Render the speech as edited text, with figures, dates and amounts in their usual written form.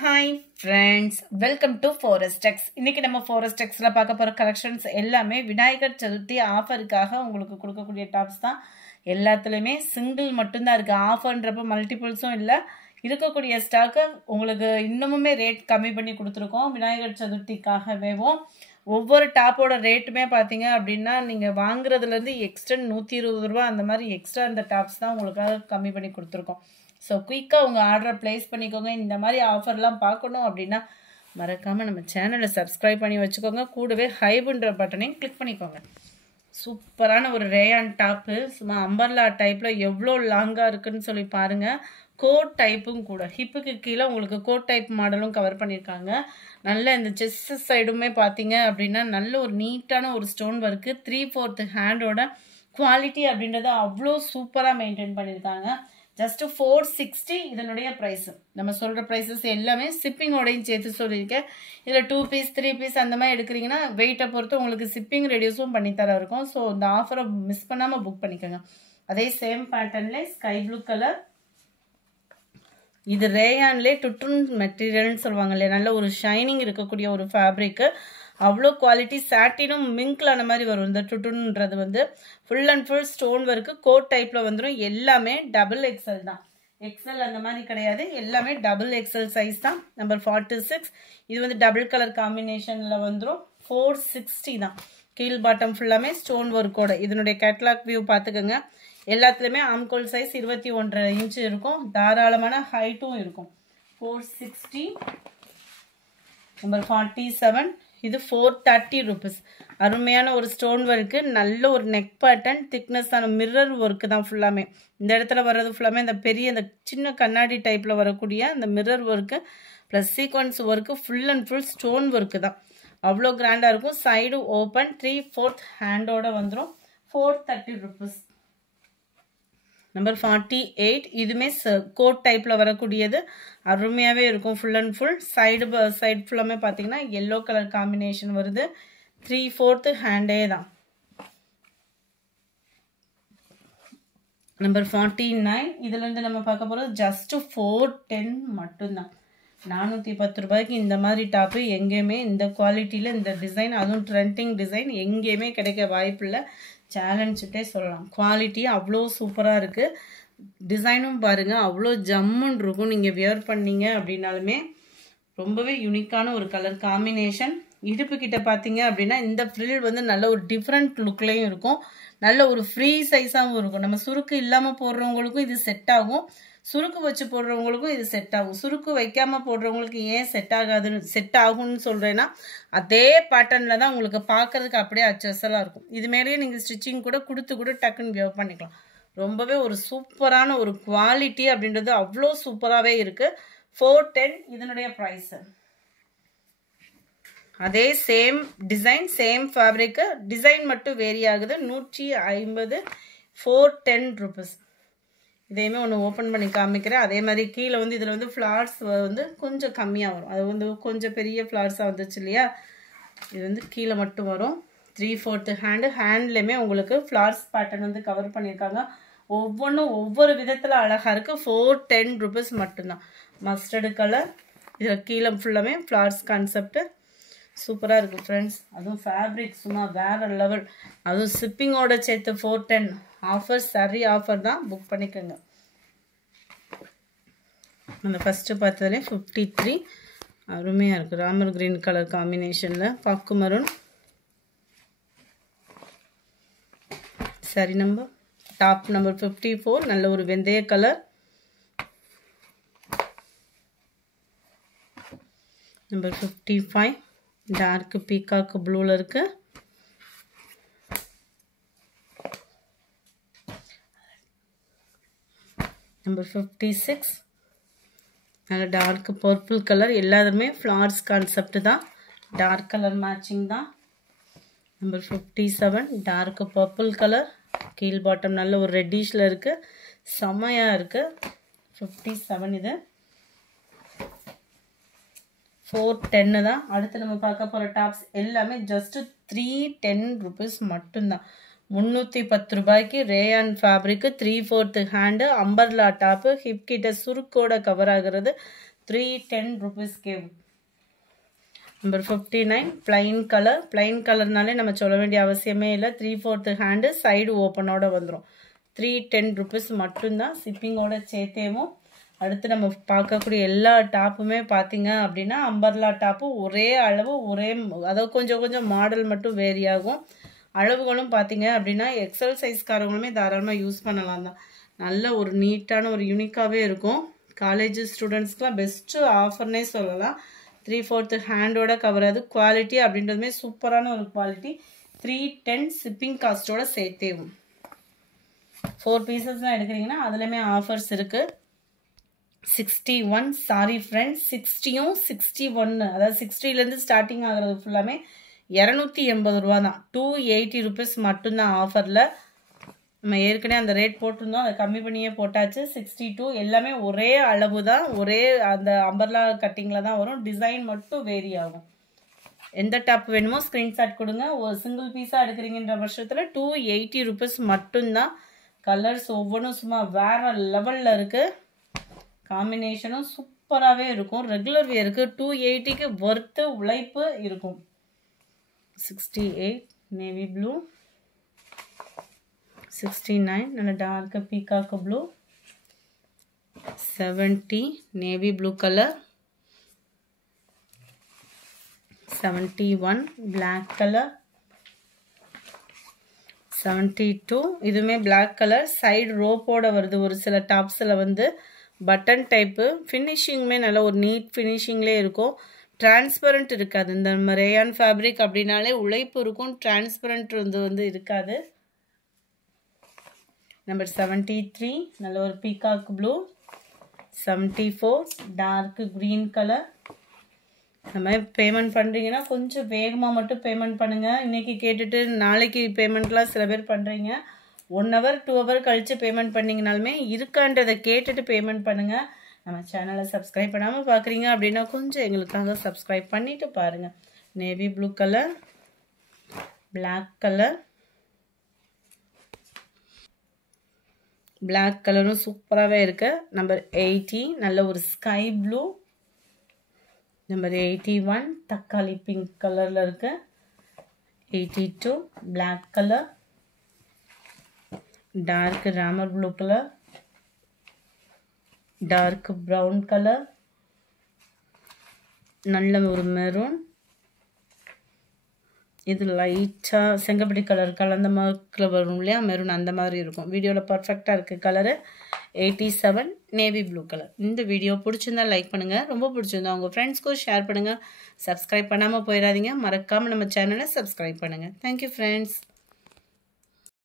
Hi friends, welcome to Forestex. இன்னைக்கு நம்ம Forestexல பார்க்க போற கலெக்ஷன்ஸ் எல்லாமே விநாயகர் சதுர்த்தி ஆஃபருக்காக உங்களுக்கு கொடுக்கக்கூடிய டாப்ஸ் தான். எல்லாத்துலயுமே சிங்கிள் மட்டும் தான் இருக்கு. ஆஃபர்ன்றப்ப மல்டிபிள்ஸும் இல்ல. இருக்கக்கூடிய ஸ்டாக் உங்களுக்கு இன்னுமே ரேட் கம்மி பண்ணி கொடுத்துருக்கோம். விநாயகர் சதுர்த்திக்காகவேவும் ஒவ்வொரு டாப்போட ரேட்டுமே பார்த்தீங்க அப்படின்னா நீங்கள் வாங்குறதுலேருந்து எக்ஸ்ட்ரா 120 ரூபா அந்த மாதிரி எக்ஸ்ட்ரா இந்த டாப்ஸ் தான் உங்களுக்காக கம்மி பண்ணி கொடுத்துருக்கோம். ஸோ குயிக்காக உங்கள் ஆர்டரை ப்ளேஸ் பண்ணிக்கோங்க. இந்த மாதிரி ஆஃபர்லாம் பார்க்கணும் அப்படின்னா மறக்காமல் நம்ம சேனலை சப்ஸ்கிரைப் பண்ணி வச்சுக்கோங்க. கூடவே ஹைபுன்ற பட்டனையும் கிளிக் பண்ணிக்கோங்க. சூப்பரான ஒரு ரேயான் டாப்பு, சும்மா அம்பர்லா டைப்பில் எவ்வளோ லாங்காக இருக்குன்னு சொல்லி பாருங்கள். கோட் டைப்பும் கூட, ஹிப்புக்கு கீழே உங்களுக்கு கோட் டைப் மாடலும் கவர் பண்ணியிருக்காங்க. நல்ல இந்த செஸ்ட் சைடுமே பார்த்தீங்க அப்படின்னா நல்ல ஒரு நீட்டான ஒரு ஸ்டோன் ஒர்க்கு, 3/4 ஹேண்டோட குவாலிட்டி அப்படின்றத அவ்வளோ சூப்பராக மெயின்டைன் பண்ணியிருக்காங்க. ஜஸ்ட் 460 இதனுடைய ப்ரைஸ். நம்ம சொல்கிற ப்ரைஸஸ் எல்லாமே ஷிப்பிங்கோடையும் சேர்த்து சொல்லியிருக்கேன். இதில் 2 பீஸ் 3 பீஸ் அந்த மாதிரி எடுக்கிறீங்கன்னா வெயிட்டை பொறுத்து உங்களுக்கு ஷிப்பிங் ரெடியூஸும் பண்ணித்தர இருக்கும். ஸோ இந்த ஆஃபரை மிஸ் பண்ணாமல் புக் பண்ணிக்கோங்க. அதே சேம் பேட்டர்ன்லே ஸ்கை ப்ளூ கலர், இது ரேயான்லே டுட்டன் மெட்டீரியல்னு சொல்லுவாங்க இல்லையா, நல்ல ஒரு ஷைனிங் இருக்கக்கூடிய ஒரு ஃபேப்ரிக்கு, அவ்வளோ குவாலிட்டி. சாட்டினும் மிங்க்ல அந்த மாதிரி வரும். இந்த டுட்டுன்றது வந்து full and full stone work, coat டைப்பில் வந்துடும். எல்லாமே டபுள் எக்ஸல் தான், எக்ஸல் அந்த மாதிரி கிடையாது. எல்லாமே டபுள் எக்ஸல் சைஸ் தான். நம்பர் 46. இது வந்து டபுள் கலர் காம்பினேஷனில் வந்துடும். 460 தான். கீழ் பாட்டம் ஃபுல்லாமே ஸ்டோன் ஒர்க்கோட. இதனுடைய கேட்லாக் வியூ பார்த்துக்கோங்க. எல்லாத்துலேயுமே ஆம்கோல் சைஸ் 21.5 இன்ச்சு இருக்கும். தாராளமான ஹைட்டும் இருக்கும். 460. நம்பர் 47. இது 430 ருபீஸ். அருமையான ஒரு ஸ்டோன் ஒர்க்கு, நல்ல ஒரு நெக் பேட்டர்ன், திக்னஸான மிரர் ஒர்க்கு தான் ஃபுல்லாமே. இந்த இடத்துல வர்றது ஃபுல்லாமே இந்த பெரிய இந்த சின்ன கண்ணாடி டைப்பில் வரக்கூடிய அந்த mirror work plus sequence work, full and full stone work தான். அவ்வளோ கிராண்டாக இருக்கும். சைடு ஓப்பன், 3/4 ஹேண்டோட வந்துடும். 430 ருபீஸ். நம்பர் 48. இதுவுமே கோட் டைப்பில் வரக்கூடியது, அருமையாகவே இருக்கும். ஃபுல் அண்ட் ஃபுல் சைடு ஃபுல்லாமே பார்த்தீங்கன்னா எல்லோ கலர் காம்பினேஷன் வருது. 3/4 ஹேண்டே தான். நம்பர் 49. இதுலேருந்து நம்ம பார்க்க போகிறது ஜஸ்ட் 410 மட்டும்தான். 410 ரூபாய்க்கு இந்த மாதிரி டாப்பு எங்கேயுமே இந்த குவாலிட்டியில் இந்த டிசைன், அதுவும் ட்ரெண்டிங் டிசைன் எங்கேயுமே கிடைக்க வாய்ப்பில்லை. சேலஞ்சுட்டே சொல்லலாம். குவாலிட்டி அவ்வளோ சூப்பராக இருக்குது. டிசைனும் பாருங்கள் அவ்வளோ ஜம்முன்னு இருக்கும். நீங்கள் வியர் பண்ணீங்க அப்படின்னாலுமே ரொம்பவே யூனிக்கான ஒரு கலர் காம்பினேஷன். இடுப்பு கிட்ட பார்த்தீங்க அப்படின்னா இந்த ஃப்ரில் வந்து நல்ல ஒரு டிஃப்ரெண்ட் லுக்லேயும் இருக்கும். நல்ல ஒரு ஃப்ரீ சைஸாகவும் இருக்கும். நம்ம சுருக்கு இல்லாமல் போடுறவங்களுக்கும் இது செட் ஆகும், சுருக்கு வச்சு போடுறவங்களுக்கும் இது செட் ஆகும். சுருக்கு வைக்காமல் போடுறவங்களுக்கு ஏன் செட் ஆகும்னு சொல்கிறேன்னா, அதே பேட்டர்னில் தான் உங்களுக்கு பார்க்குறதுக்கு அப்படியே அச்சசலாக இருக்கும். இது மேலேயே நீங்கள் ஸ்டிச்சிங் கூட கொடுத்து டக்குன்னு வியர் பண்ணிக்கலாம். ரொம்பவே ஒரு சூப்பரான ஒரு குவாலிட்டி அப்படின்றது அவ்வளோ சூப்பராகவே இருக்குது. 410 இதனுடைய ப்ரைஸு. அதே same design, same fabric, design மட்டும் வேரி ஆகுது. 150. 410 ருபீஸ். இதையுமே ஒன்று ஓப்பன் பண்ணி காமிக்கிறேன். அதே மாதிரி கீழே வந்து இதில் வந்து ஃப்ளார்ஸ் வந்து கொஞ்சம் கம்மியாக வரும். அது வந்து கொஞ்சம் பெரிய ஃப்ளார்ஸாக வந்துச்சு இல்லையா, இது வந்து கீழே மட்டும் வரும். 3/4 ஹேண்ட்லேயுமே உங்களுக்கு ஃப்ளார்ஸ் பேட்டர்ன் வந்து கவர் பண்ணியிருக்காங்க. ஒவ்வொன்றும் ஒவ்வொரு விதத்தில் அழகாக இருக்குது. 410 ருபீஸ் மட்டும்தான். மஸ்டர்டு கலர், இதில் கீழே ஃபுல்லாமே ஃப்ளார்ஸ் கான்செப்ட் சூப்பராக இருக்குது ஃப்ரெண்ட்ஸ். அதுவும் ஃபேப்ரிக் சும்மா வேறு லெவல். அதுவும் ஷிப்பிங்கோட சேர்த்து 410. ஆஃபர் சரி ஆஃபர் தான், புக் பண்ணிக்கோங்க. அந்த ஃபஸ்ட்டு பார்த்ததுலேயே 53 அருமையாக இருக்குது. ராமர் கிரீன் கலர் காம்பினேஷனில் பாக்கு மரூன். சரி, டாப் நம்பர் 54. நல்ல ஒரு வெந்தய கலர். நம்பர் 55 டார்க் பீகாக் ப்ளூவில் இருக்கு. நம்பர் 56 நல்ல டார்க் பர்பிள் கலர். எல்லாருமே ஃப்ளார்ஸ் கான்செப்ட் தான், டார்க் கலர் மேட்சிங் தான். Number 57 dark purple colour. கீழ் பாட்டம் நல்ல ஒரு ரெட்டிஷில் இருக்குது, செம்மையாக இருக்குது. 57 இது. 410 தான். அடுத்து நம்ம பார்க்க போகிற டாப்ஸ் எல்லாமே ஜஸ்ட் 310 ருபீஸ் மட்டும்தான். 310 ரூபாய்க்கு rayon fabric 3/4 hand, umbrella top, hip கிட்ட சுருக்கோட கவர் ஆகிறது. 310 rupees கேவ். நம்பர் 59 plain கலர்னாலே நம்ம சொல்ல வேண்டிய அவசியமே இல்லை. 3/4 ஹேண்டு சைடு ஓப்பனோட வந்துடும். 310 rupees மட்டும்தான் ஷிப்பிங்கோட சேர்த்தேவும். அடுத்து நம்ம பார்க்கக்கூடிய எல்லா டாப்புமே பார்த்தீங்க அப்படின்னா அம்பர்லா டாப்பு ஒரே அளவு அதாவது கொஞ்சம் மாடல் மட்டும் வேரி ஆகும். அளவுகளும் பார்த்தீங்க அப்படின்னா எக்ஸல் சைஸ்காரங்களுமே தாராளமாக யூஸ் பண்ணலாம் தான். நல்ல ஒரு நீட்டான ஒரு யூனிக்காகவே இருக்கும். காலேஜ் ஸ்டூடெண்ட்ஸ்க்குலாம் பெஸ்ட்டு ஆஃபர்னே சொல்லலாம். 3/4 ஹேண்டோட கவராது. குவாலிட்டி அப்படின்றதுமே சூப்பரான ஒரு குவாலிட்டி. 310 ஷிப்பிங் காஸ்ட்டோட சேர்த்தேவும். 4 பீசஸ்லாம் எடுக்கிறீங்கன்னா அதுலேயுமே ஆஃபர்ஸ் இருக்குது. 61 சாரி ஃப்ரெண்ட்ஸ், 60யும் 61 அதாவது 60லேருந்து ஸ்டார்டிங் ஆகிறது ஃபுல்லாமே 280 ரூபா தான். 280 rupees மட்டும்தான் ஆஃபரில். நம்ம ஏற்கனவே அந்த ரேட் போட்டிருந்தோம், அதை கம்மி பண்ணியே போட்டாச்சு. 62 எல்லாமே ஒரே அளவு தான், ஒரே அந்த அம்பர்லா கட்டிங்கில் தான் வரும். டிசைன் மட்டும் வேரி ஆகும். எந்த டாப் வேணுமோ ஸ்க்ரீன்ஷாட் கொடுங்க. ஒரு சிங்கிள் பீஸாக எடுக்கிறீங்கன்ற பட்சத்தில் 280 rupees மட்டும்தான். கலர்ஸ் ஒவ்வொன்றும் சும்மா வேறு லெவலில் இருக்குது. காம்பினேஷனும் சூப்பராகவே இருக்கும். ரெகுலர் வியருக்கு 280க்கு ஒர்த்து உழைப்பு இருக்கும். 68 நேவி ப்ளூ, 69 நல்ல dark peacock blue, 70 navy blue colour, 71 black colour, 72 இதுவுமே பிளாக் கலர். சைடு ரோப்போட வருது. ஒரு சில டாப்ஸில் வந்து பட்டன் டைப்பு. ஃபினிஷிங்குமே நல்ல ஒரு நீட் ஃபினிஷிங்லேயே இருக்கும். டிரான்ஸ்பரண்ட் இருக்காது. இந்த ரேயான் ஃபேப்ரிக் அப்படின்னாலே உழைப்பு இருக்கும், டிரான்ஸ்பரண்ட் வந்து இருக்காது. நம்பர் 73 நல்ல ஒரு peacock blue, 74 dark green colour. இந்த மாதிரி பேமெண்ட் பண்ணுறீங்கன்னா கொஞ்சம் வேகமாக மட்டும் பேமெண்ட் பண்ணுங்கள். இன்றைக்கி கேட்டுட்டு நாளைக்கு பேமெண்ட்லாம் சில பேர் பண்ணுறீங்க. 1 hour 2 hour கழித்து பேமெண்ட் பண்ணிங்கனாலுமே இருக்கான்றதை கேட்டுட்டு பேமெண்ட் பண்ணுங்கள். நம்ம சேனலை சப்ஸ்கிரைப் பண்ணாமல் பார்க்குறீங்க அப்படின்னா கொஞ்சம் எங்களுக்காக சப்ஸ்கிரைப் பண்ணிவிட்டு பாருங்கள். Navy blue colour, black colour, black கலரும் சூப்பராகவே இருக்கு. நம்பர் 80 நல்ல ஒரு ஸ்கை ப்ளூ, நம்பர் 81 தக்காளி பிங்க் கலரில் இருக்கு, 82 black colour, dark Ramar blue colour, dark brown colour, நல்ல ஒரு மெரூன், இது லைட்டாக செங்கப்படி கலர் கலந்த மாதிரி வரும் இல்லையா, மெரூன் அந்த மாதிரி இருக்கும். வீடியோவில் பர்ஃபெக்டாக இருக்குது கலரு. 87 navy blue colour. இந்த வீடியோ பிடிச்சிருந்தா லைக் பண்ணுங்கள். ரொம்ப பிடிச்சிருந்தா உங்கள் ஃப்ரெண்ட்ஸ்க்கும் ஷேர் பண்ணுங்கள். சப்ஸ்கிரைப் பண்ணாமல் போயிடாதீங்க. மறக்காமல் நம்ம சேனலை சப்ஸ்கிரைப் பண்ணுங்கள். Thank you friends.